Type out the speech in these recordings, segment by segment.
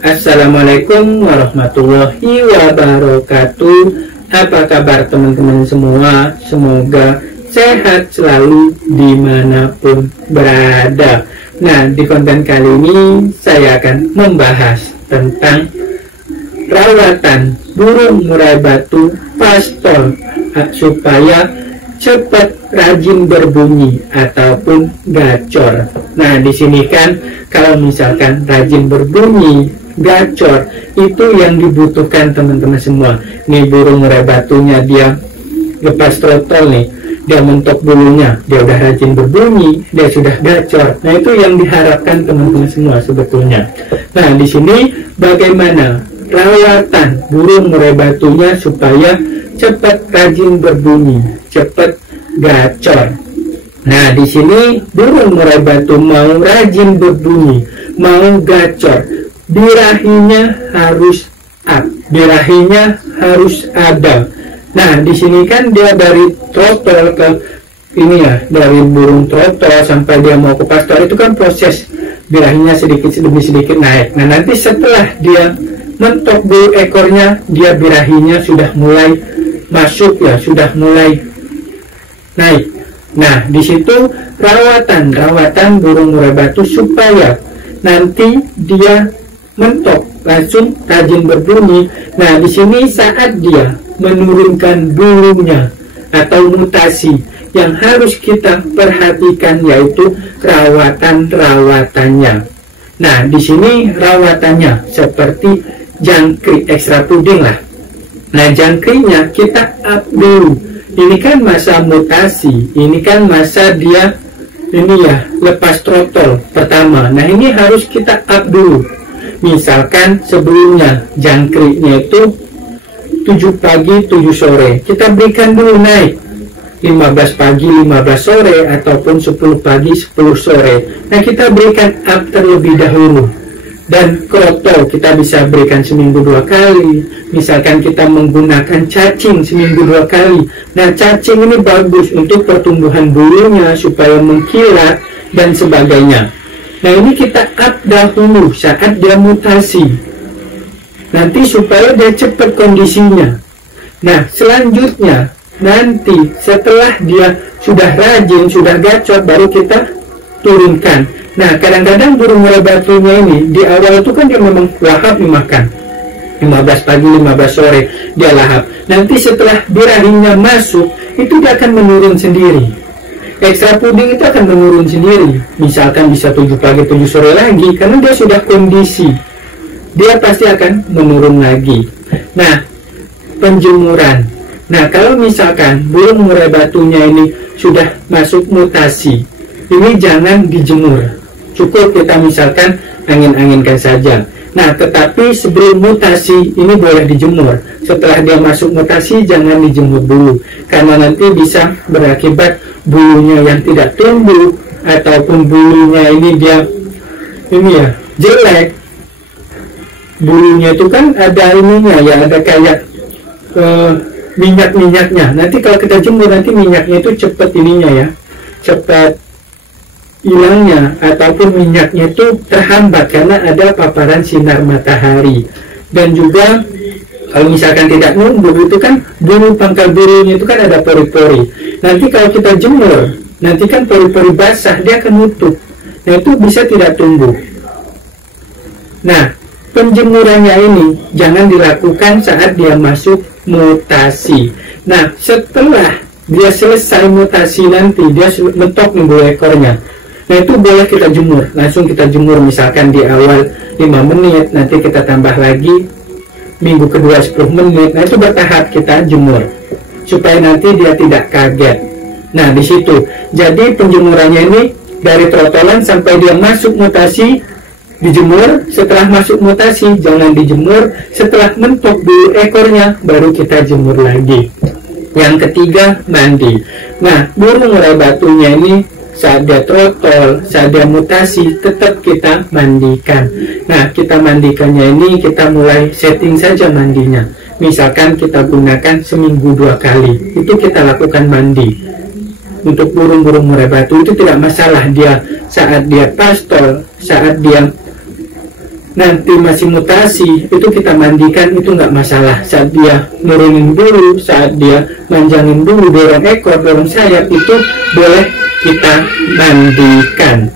Assalamualaikum warahmatullahi wabarakatuh. Apa kabar teman-teman semua? Semoga sehat selalu dimanapun berada. Nah, di konten kali ini saya akan membahas tentang rawatan burung murai batu pastol supaya cepat rajin berbunyi ataupun gacor. Nah, di sini kan kalau misalkan rajin berbunyi, gacor, itu yang dibutuhkan teman-teman semua. Nih burung murai batunya dia lepas trotol nih, dia mentok bulunya, dia udah rajin berbunyi, dia sudah gacor. Nah, itu yang diharapkan teman-teman semua sebetulnya. Nah, di sini bagaimana rawatan burung murai batunya supaya cepat rajin berbunyi, cepat gacor. Nah, di sini burung murai batu mau rajin berbunyi, mau gacor, birahinya harus up, birahinya harus ada. Nah, di sini kan dia dari trotol ke ini ya, dari burung trotol sampai dia mau ke pastor, itu kan proses birahinya sedikit demi sedikit naik. Nah, nanti setelah dia mentok bulu ekornya, dia birahinya sudah mulai masuk ya, sudah mulai naik. Nah, di situ rawatan burung murai batu supaya nanti dia mentok langsung rajin berbunyi. Nah, di sini saat dia menurunkan bulunya atau mutasi, yang harus kita perhatikan yaitu rawatan-rawatannya. Nah, di sini rawatannya seperti jangkrik ekstra puding lah. Nah, jangkriknya kita up dulu. Ini kan masa mutasi, ini kan masa dia ini ya lepas trotol pertama. Nah, ini harus kita up dulu. Misalkan sebelumnya jangkriknya itu 7 pagi 7 sore, kita berikan dulu naik 15 pagi 15 sore ataupun 10 pagi 10 sore. Nah, kita berikan up terlebih dahulu. Dan trotol kita bisa berikan seminggu 2 kali. Misalkan kita menggunakan cacing seminggu 2 kali. Nah, cacing ini bagus untuk pertumbuhan bulunya supaya mengkilat dan sebagainya. Nah, ini kita up dahulu saat dia mutasi, nanti supaya dia cepat kondisinya. Nah, selanjutnya nanti setelah dia sudah rajin, sudah gacor, baru kita turunkan. Nah, kadang-kadang burung murai batunya ini di awal itu kan dia memang lahap dimakan 15 pagi 15 sore dia lahap. Nanti setelah birahinya masuk, itu dia akan menurun sendiri. Ekstra puding itu akan menurun sendiri. Misalkan bisa 7 pagi 7 sore lagi, karena dia sudah kondisi, dia pasti akan menurun lagi. Nah, penjemuran. Nah, kalau misalkan burung murai batunya ini sudah masuk mutasi, ini jangan dijemur. Cukup kita misalkan angin-anginkan saja. Nah, tetapi sebelum mutasi ini boleh dijemur. Setelah dia masuk mutasi, jangan dijemur dulu, karena nanti bisa berakibat bulunya yang tidak tumbuh, ataupun bulunya ini dia ini ya jelek. Bulunya itu kan ada ininya ya, ada kayak minyak-minyaknya. Nanti kalau kita jemur, nanti minyaknya itu cepat ininya ya, cepat hilangnya, ataupun minyaknya itu terhambat karena ada paparan sinar matahari. Dan juga kalau misalkan tidak numbuh, itu kan bulu pangkal bulunya itu kan ada pori-pori. Nanti kalau kita jemur, nanti kan pori-pori basah, dia akan nutup. Nah, itu bisa tidak tumbuh. Nah, penjemurannya ini jangan dilakukan saat dia masuk mutasi. Nah, setelah dia selesai mutasi, nanti dia mentok nih bulu ekornya. Nah, itu boleh kita jemur, langsung kita jemur misalkan di awal 5 menit, nanti kita tambah lagi minggu kedua 10 menit. Nah, itu bertahap kita jemur supaya nanti dia tidak kaget. Nah, di situ jadi penjemurannya ini dari trotolan sampai dia masuk mutasi dijemur. Setelah masuk mutasi jangan dijemur, setelah mentok bulu ekornya baru kita jemur lagi. Yang ketiga, mandi. Nah, burung murai batunya ini saat dia trotol, saat dia mutasi, tetap kita mandikan. Nah, kita mandikannya ini kita mulai setting saja mandinya. Misalkan kita gunakan seminggu 2 kali, itu kita lakukan mandi. Untuk burung-burung murai batu itu tidak masalah dia saat dia pastol, saat dia nanti masih mutasi, itu kita mandikan, itu nggak masalah. Saat dia nurunin bulu, saat dia manjangin bulu, dorong ekor, dorong sayap, itu boleh kita mandikan.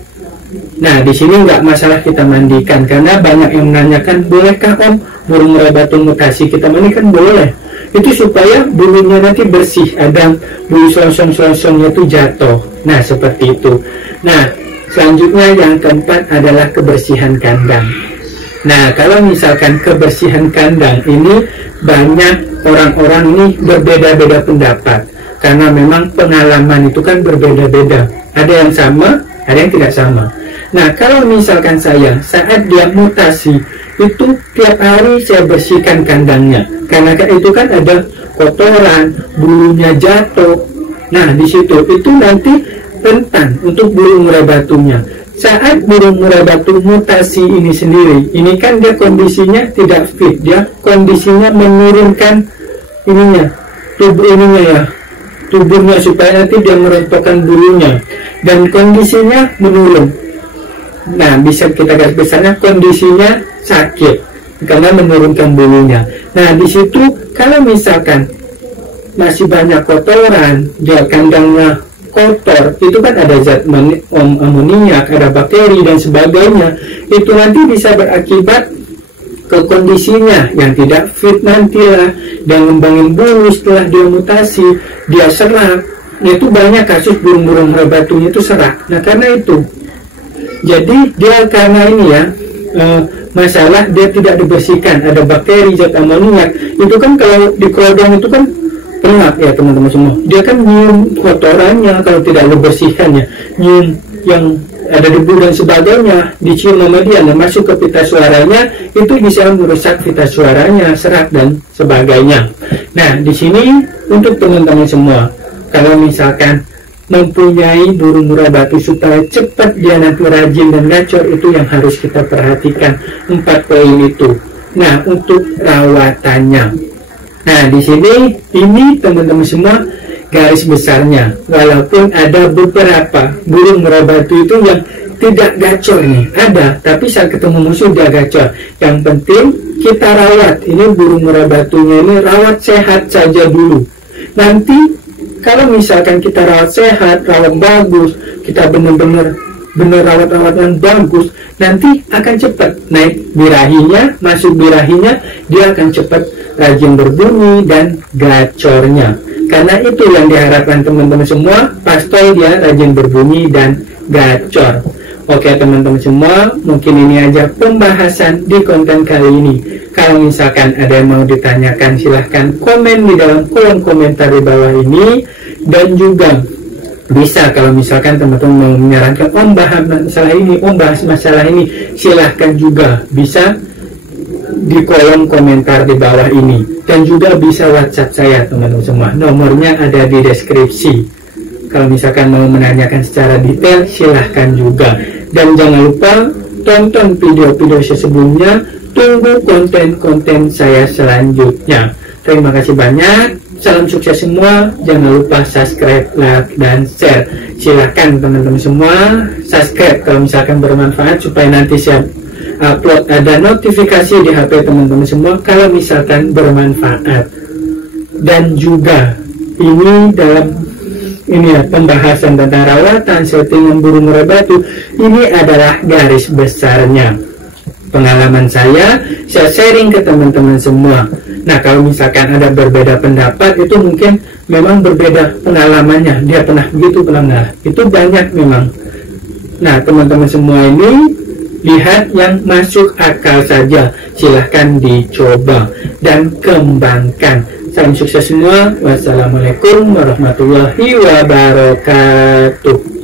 Nah, di sini nggak masalah kita mandikan, karena banyak yang menanyakan, bolehkah Om burung murai batu mutasi kita mandikan? Boleh. Itu supaya bulunya nanti bersih, ada bulu selosong-selosongnya itu jatuh. Nah, seperti itu. Nah, selanjutnya yang keempat adalah kebersihan kandang. Nah, kalau misalkan kebersihan kandang ini, banyak orang-orang ini berbeda-beda pendapat, karena memang pengalaman itu kan berbeda-beda. Ada yang sama, ada yang tidak sama. Nah, kalau misalkan saya saat dia mutasi itu tiap hari saya bersihkan kandangnya, karena itu kan ada kotoran, bulunya jatuh. Nah, di situ itu nanti rentan untuk burung murai batunya. Saat burung murai batu mutasi ini sendiri, ini kan dia kondisinya tidak fit, dia kondisinya menurunkan ininya, tubuh ininya ya, tubuhnya, supaya nanti dia merontokkan bulunya, dan kondisinya menurun. Nah, bisa kita garis besarnya kondisinya sakit karena menurunkan bulunya. Nah, di situ kalau misalkan masih banyak kotoran, dia kandangnya kotor, itu kan ada zat amoniak, ada bakteri dan sebagainya, itu nanti bisa berakibat ke kondisinya yang tidak fit nantilah, dan ngembangin bulu setelah dia mutasi, dia serak. Itu banyak kasus burung-burung murai batunya itu serak. Nah, karena itu, jadi dia karena ini ya, masalah dia tidak dibersihkan, ada bakteri, zat amoniak, itu kan kalau di kerodong itu kan pengap ya teman-teman semua, dia kan nyium kotorannya kalau tidak dibersihkannya, nyium yang ada debu dan sebagainya, dicium sama dia, nah, masuk ke pita suaranya, itu bisa merusak pita suaranya, serak dan sebagainya. Nah, di sini untuk teman-teman semua, kalau misalkan mempunyai burung murai batu supaya cepat dia nanti rajin dan gacor, itu yang harus kita perhatikan, 4 poin itu. Nah, untuk rawatannya, nah di sini ini teman-teman semua garis besarnya, walaupun ada beberapa burung murai batu itu yang tidak gacor nih, ada, tapi saat ketemu musuh dia gacor. Yang penting kita rawat ini burung murai batunya, ini rawat sehat saja dulu. Nanti kalau misalkan kita rawat sehat, rawat bagus, kita benar-benar rawat yang bagus, nanti akan cepat naik birahinya, masuk birahinya, dia akan cepat rajin berbunyi dan gacornya. Karena itu yang diharapkan teman-teman semua, pastol dia rajin berbunyi dan gacor. Oke teman-teman semua, mungkin ini aja pembahasan di konten kali ini. Kalau misalkan ada yang mau ditanyakan, silahkan komen di dalam kolom komentar di bawah ini. Dan juga bisa kalau misalkan teman-teman mau menyarankan bahas masalah ini, silahkan juga bisa di kolom komentar di bawah ini. Dan juga bisa WhatsApp saya teman-teman semua, nomornya ada di deskripsi. Kalau misalkan mau menanyakan secara detail, silahkan juga. Dan jangan lupa tonton video-video sebelumnya, tunggu konten-konten saya selanjutnya. Terima kasih banyak, salam sukses semua, jangan lupa subscribe, like, dan share. Silahkan teman-teman semua subscribe kalau misalkan bermanfaat, supaya nanti saya upload ada notifikasi di HP teman-teman semua kalau misalkan bermanfaat. Dan juga ini dalam pembahasan tentang rawatan settingan burung murai batu, ini adalah garis besarnya pengalaman saya sharing ke teman-teman semua. Nah, kalau misalkan ada berbeda pendapat, itu mungkin memang berbeda pengalamannya, dia pernah begitu, pernah enggak, itu banyak memang. Nah, teman-teman semua ini lihat yang masuk akal saja, silahkan dicoba dan kembangkan. Salam sukses semua. Wassalamualaikum warahmatullahi wabarakatuh.